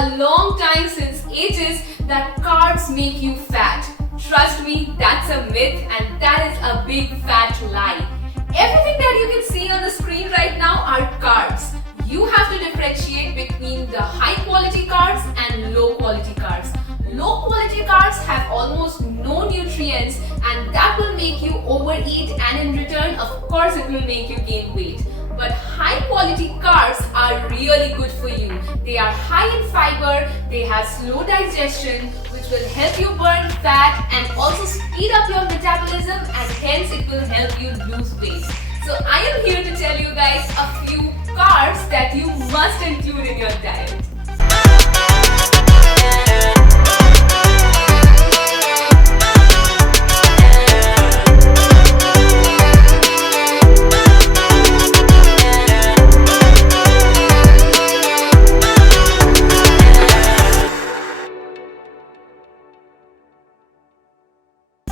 a long time, since ages, that carbs make you fat. Trust me, that's a myth and that is a big fat lie. Everything that you can see on the screen right now are carbs. You have to differentiate between the high quality carbs and low quality carbs. Low quality carbs have almost no nutrients and that will make you overeat, and in return, of course, it will make you gain weight. But high quality carbs are really good for you. They are high in fiber, they have slow digestion, which will help you burn fat and also speed up your metabolism, and hence it will help you lose weight. So I am here to tell you guys a few carbs that you must include in your diet.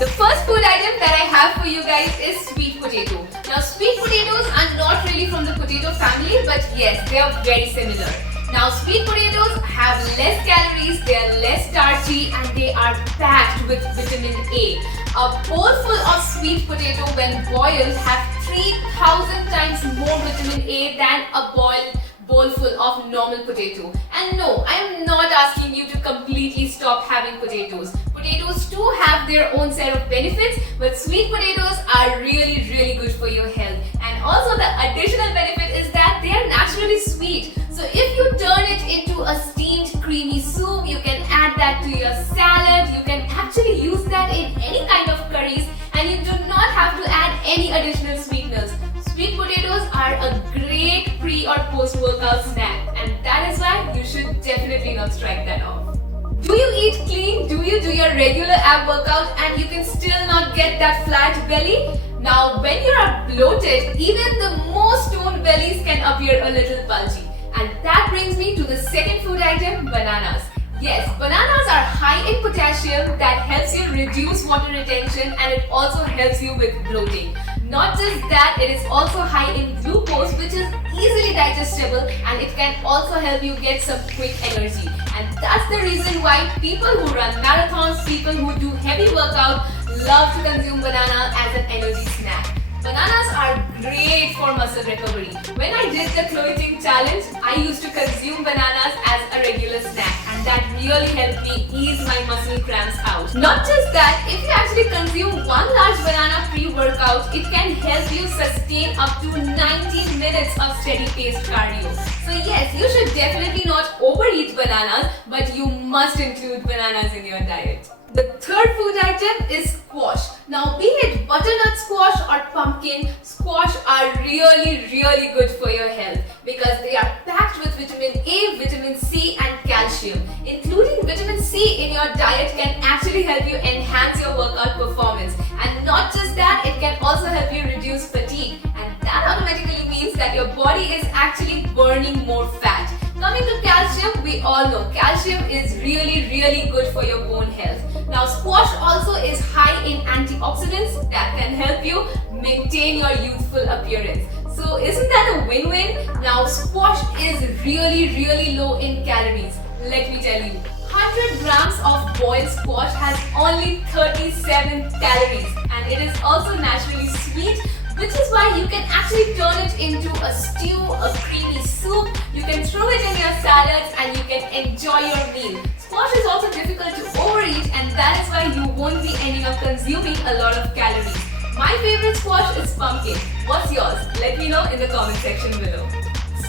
The first food item that I have for you guys is sweet potato. Now, sweet potatoes are not really from the potato family, but yes, they are very similar. Now, sweet potatoes have less calories, they are less starchy, and they are packed with vitamin A. A bowl full of sweet potato when boiled have 3,000 times more vitamin A than a bowl full of normal potato. And no, I am not asking you to completely stop having potatoes. Potatoes too have their own set of benefits, but sweet potatoes are really good for your health. And also the additional benefit is that they are naturally sweet. So if you turn it into a steamed creamy soup, you can add that to your salad, you can actually use that in any kind of curries, and you do not have to add any additional sweeteners. Sweet potatoes are a great pre or post workout snack, and that is why you should definitely not strike that off. Do you eat clean? Do you do your regular ab workout and you can still not get that flat belly? Now, when you are bloated, even the most toned bellies can appear a little bulgy. And that brings me to the second food item, bananas. Yes, bananas are high in potassium that helps you reduce water retention, and it also helps you with bloating. Not just that, it is also high in glucose, which is easily digestible, and it can also help you get some quick energy. And that's the reason why people who run marathons, people who do heavy workout love to consume banana as an energy snack. Bananas are great for muscle recovery. When I did the clothing challenge, I used to consume bananas as a regular snack, and that really helped me ease my muscle cramps out. Not just that, if you actually consume one large banana pre-workout, it can help you sustain up to 90 minutes of steady-paced cardio. So yes, you should definitely not overeat bananas, but you must include bananas in your diet. The third food item is squash. Now, be it butternut squash or pumpkin, squash are really good for your health because they are packed with vitamin A, vitamin C and calcium. Including vitamin C in your diet can actually help you enhance your workout performance. And not just that, it can also help you reduce fatigue. And that automatically means that your body is actually burning more fat. Coming to calcium, we all know calcium is really good for your bone health. Now, squash also is high in antioxidants that can help you maintain your youthful appearance. So isn't that a win-win? Now, squash is really low in calories. Let me tell you, 100 grams of boiled squash has only 37 calories, and it is also naturally sweet, which is why you can actually turn it into a stew, a creamy soup. You can throw it in your salads and you can enjoy your meal. Squash is also difficult to overeat, and that is why you won't be ending up consuming a lot of calories. My favorite squash is pumpkin. What's yours? Let me know in the comment section below.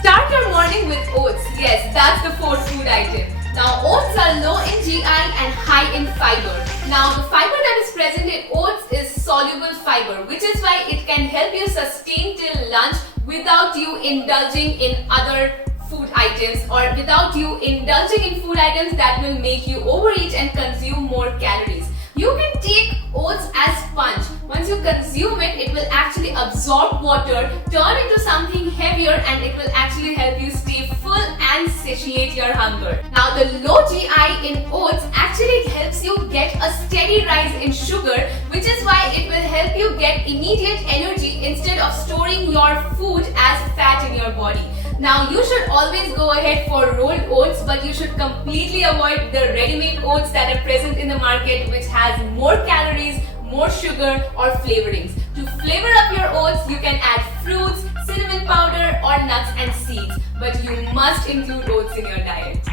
Start your morning with oats. Yes, that's the fourth food item. Now, oats are low in GI and high in fiber. Now, the fiber that is present in oats is soluble fiber, which is why it can help you sustain till lunch without you indulging in other food items, or without you indulging in food items that will make you overeat and consume more calories. You can take oats as sponge. Once you consume it, it will actually absorb water, turn into something heavier, and it will actually help you stay full and satiate your hunger. Now, the low GI in oats actually helps you get a steady rise in sugar, which is why it will help you get immediate energy instead of storing your food as fat in your body. Now, you should always go ahead for rolled oats, but you you should completely avoid the ready-made oats that are present in the market, which has more calories, more sugar or flavorings. To flavor up your oats, you can add fruits, cinnamon powder or nuts and seeds, but you must include oats in your diet.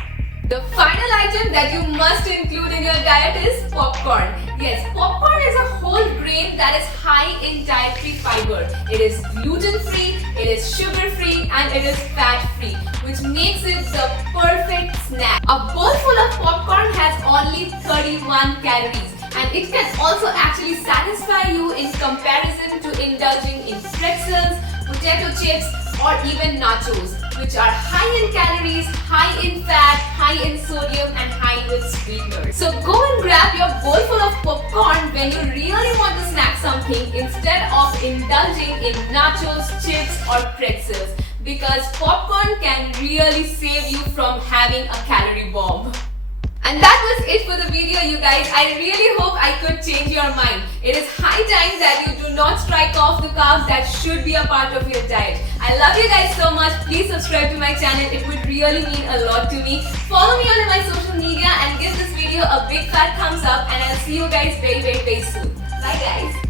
The final item that you must include in your diet is popcorn. Yes, popcorn is a whole grain that is high in dietary fiber. It is gluten-free, it is sugar-free and it is fat-free, which makes it the perfect snack. A bowl full of popcorn has only 31 calories and it can also actually satisfy you in comparison to indulging in pretzels, potato chips or even nachos, which are high in calories, high in fat, high in sodium and high with sweeteners. So go and grab your bowl full of popcorn when you really want to snack something instead of indulging in nachos, chips or pretzels, because popcorn can really save you from having a calorie bomb. And that was it for the video, you guys. I really hope I could change your mind. It is high time that you do not strike off the carbs that should be a part of your diet. I love you guys so much. Please subscribe to my channel. It would really mean a lot to me. Follow me on my social media and give this video a big fat thumbs up, and I'll see you guys very soon. Bye guys.